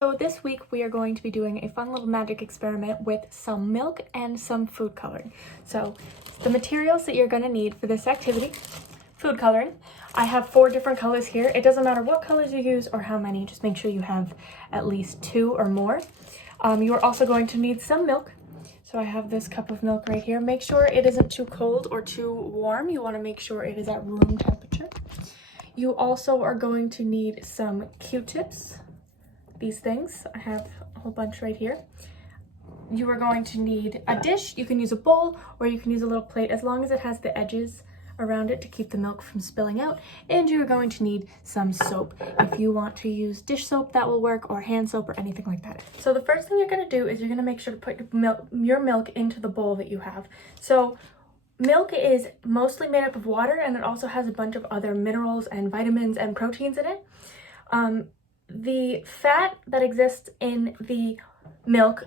So this week we are going to be doing a fun little magic experiment with some milk and some food coloring. So the materials that you're going to need for this activity: food coloring. I have 4 different colors here. It doesn't matter what colors you use or how many, just make sure you have at least 2 or more. You are also going to need some milk. So I have this cup of milk right here. Make sure it isn't too cold or too warm. You want to make sure it is at room temperature. You also are going to need some Q-tips. These things, I have a whole bunch right here. You are going to need a dish. You can use a bowl or you can use a little plate, as long as it has the edges around it to keep the milk from spilling out. And you're going to need some soap. If you want to use dish soap, that will work, or hand soap or anything like that. So the first thing you're going to do is you're going to make sure to put your milk into the bowl that you have. So milk is mostly made up of water, and it also has a bunch of other minerals and vitamins and proteins in it. The fat that exists in the milk,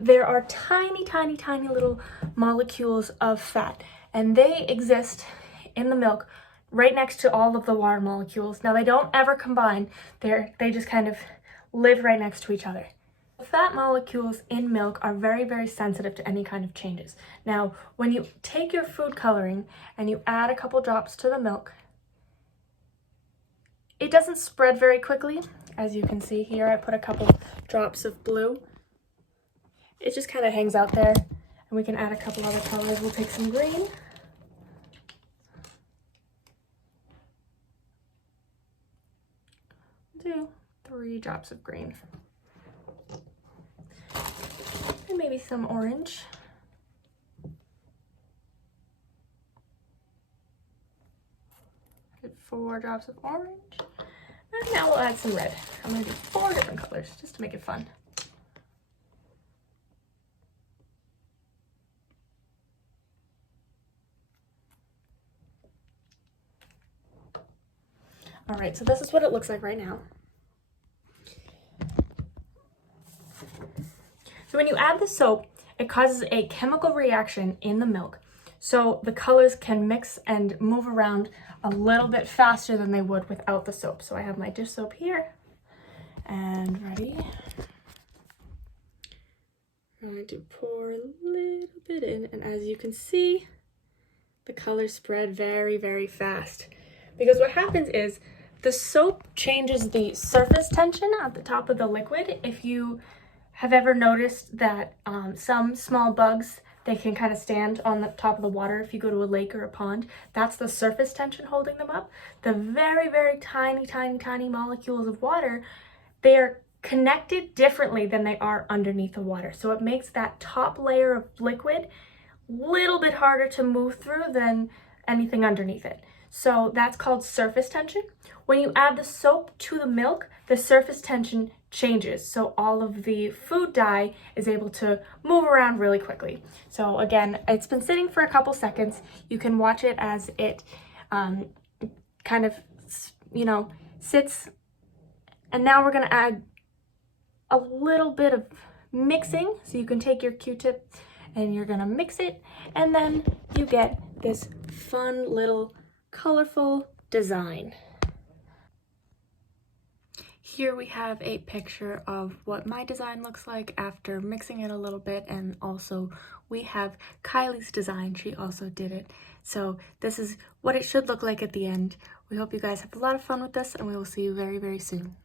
there are tiny, tiny, tiny little molecules of fat, and they exist in the milk right next to all of the water molecules. Now, they don't ever combine. They just kind of live right next to each other. The fat molecules in milk are very, very sensitive to any kind of changes. Now, when you take your food coloring and you add a couple drops to the milk, it doesn't spread very quickly. As you can see here, I put a couple drops of blue. It just kind of hangs out there, and we can add a couple other colors. We'll take some green. Do 3 drops of green. And maybe some orange. Get 4 drops of orange. And now we'll add some red. I'm going to do 4 different colors just to make it fun. All right, so this is what it looks like right now. So when you add the soap, it causes a chemical reaction in the milk. So the colors can mix and move around a little bit faster than they would without the soap. So I have my dish soap here and ready. I'm going to pour a little bit in, and as you can see, the colors spread very, very fast. Because what happens is the soap changes the surface tension at the top of the liquid. If you have ever noticed that some small bugs, they can kind of stand on the top of the water if you go to a lake or a pond. That's the surface tension holding them up. The very, very tiny, tiny, tiny molecules of water, they are connected differently than they are underneath the water. So it makes that top layer of liquid a little bit harder to move through than anything underneath it. So that's called surface tension. When you add the soap to the milk, the surface tension changes. So all of the food dye is able to move around really quickly. So again, it's been sitting for a couple seconds. You can watch it as it kind of, sits. And now we're going to add a little bit of mixing. So you can take your Q-tip and you're going to mix it. And then you get this fun little colorful design. Here we have a picture of what my design looks like after mixing it a little bit, and also we have Kylie's design. She also did it. So this is what it should look like at the end. We hope you guys have a lot of fun with this, and we will see you very, very soon.